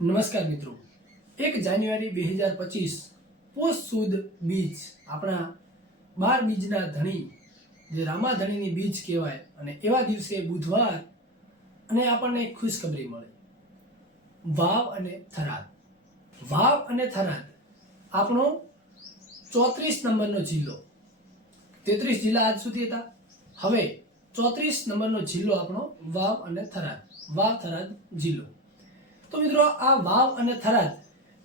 નમસ્કાર મિત્રો. એક જાન્યુઆરી બે હજાર પચીસ પોષ સુદ બીજ આપણા બાર બીજના ધણી, જે રામાધણીની બીજ કહેવાય અને એવા દિવસે બુધવાર અને આપણને ખુશખબરી મળે. વાવ અને થરાદ. વાવ અને થરાદ આપણો ચોત્રીસ નંબરનો જિલ્લો. તેત્રીસ જિલ્લા આજ સુધી હતા. હવે ચોત્રીસ નંબરનો જિલ્લો આપણો વાવ અને થરાદ. વાવ થરાદ જિલ્લો. તો મિત્રો, આ વાવ અને થરાદ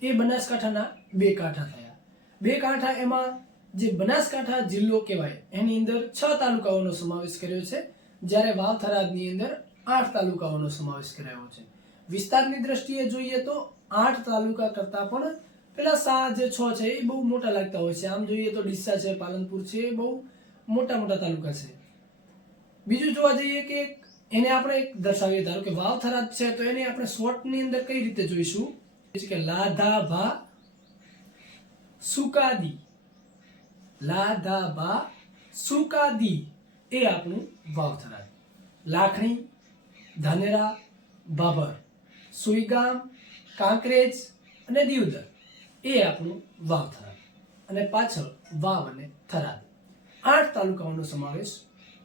એ બનાસકાંઠાના બે કાંઠા થયા. બે કાંઠા એમાં જે બનાસકાંઠા જિલ્લો કહેવાય, એની અંદર છ તાલુકાઓનો સમાવેશ કર્યો છે, જ્યારે વાવ થરાદની અંદર આઠ તાલુકાઓનો સમાવેશ કરાયો છે. વિસ્તારની દ્રષ્ટિએ જોઈએ તો આઠ તાલુકા કરતાં પણ પેલા સાત જે છ છે એ બહુ મોટા લાગતા હોય છે. આમ જોઈએ તો ડીસા છે, પાલનપુર છે, એ બહુ મોટા મોટા તાલુકા છે. બીજું જોવા જઈએ કે એને આપણે એક દર્શાવીએ, ધારો કે વાવ થરાદ છે, તો એને આપણે શોર્ટની અંદર કઈ રીતે જોઈશું? કે લાધા ભા સુકાદી. લાધા ભા સુકાદી એ આપણું વાવ થરાદ. લાખણી, ધાનેરા, બાબર, સુઈગામ, કાંકરેજ અને દીવદર એ આપણું વાવ થરાદ. અને પાછળ વાવ અને થરાદ. આઠ તાલુકાઓનો સમાવેશ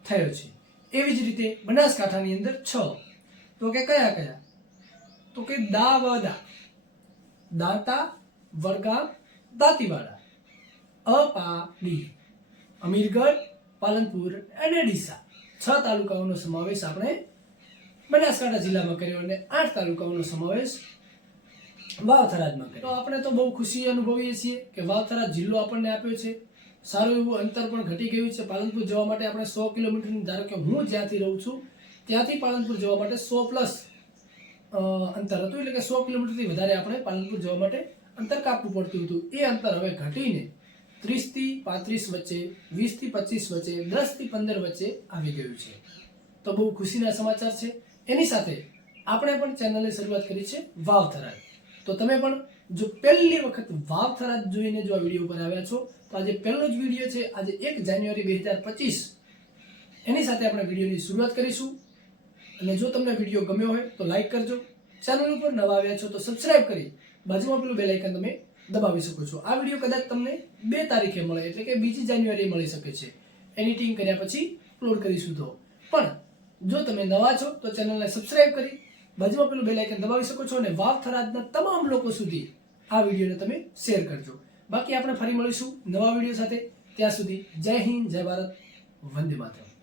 થયો છે. એવી જ રીતે બનાસકાંઠાની અંદર છ. તો કે કયા કયા? તો કે દાવદા, દાંતા વડગામ દાંતીવાડા અપાડી અમીરગઢ, પાલનપુર અને ડીસા. છ તાલુકાઓનો સમાવેશ આપણે બનાસકાંઠા જિલ્લામાં કર્યો અને આઠ તાલુકાઓનો સમાવેશ વાવથરાજમાં કર્યો. તો આપણે તો બહુ ખુશી અનુભવીએ છીએ કે વાવથરાજ જિલ્લો આપણને આપ્યો છે. સારું એવું અંતર પણ ઘટી ગયું છે. પાલનપુર જવા માટે આપણે સો કિલોમીટરની, ધારો કે હું જ્યાંથી રહું છું, ત્યાંથી પાલનપુર જવા માટે સો પ્લસ અંતર હતું. એટલે કે સો કિલોમીટરથી વધારે આપણે પાલનપુર જવા માટે અંતર કાપવું પડતું હતું. એ અંતર હવે ઘટીને ત્રીસથી પાંત્રીસ વચ્ચે, વીસથી પચીસ વચ્ચે, દસથી પંદર વચ્ચે આવી ગયું છે. તો બહુ ખુશીના સમાચાર છે. એની સાથે આપણે પણ ચેનલની શરૂઆત કરી છે વાવ તો તમે પણ જો પહેલી વખત વાવ થરાદ જોઈને જો આ વીડિયો પર આવ્યા છો, તો આજે પહેલો જ વીડિયો છે, આજે એક જાન્યુઆરી બે હજાર પચીસ. એની સાથે આપણે વિડીયોની શરૂઆત કરીશું. અને જો તમને વીડિયો ગમ્યો હોય, તો લાઈક કરજો. ચેનલ ઉપર નવા આવ્યા છો, તો સબસ્ક્રાઇબ કરી બાજુમાં પેલું બેલ આઇકન તમે દબાવી શકો છો. આ વીડિયો કદાચ તમને બે તારીખે મળે, એટલે કે બીજી જાન્યુઆરી મળી શકે છે. એડિટિંગ કર્યા પછી અપલોડ કરીશું તો. પણ જો તમે નવા છો, તો ચેનલને સબસ્ક્રાઇબ કરી બાજુમાં પેલું બેલ આઇકન દબાવી શકો છો અને વાવ થરાદના તમામ લોકો સુધી આ વિડીયોને તમે શેર કરજો. બાકી આપણે ફરી મળીશું નવા વીડિયો સાથે. ત્યાં સુધી જય હિન્દ, જય ભારત, વંદે માતરમ.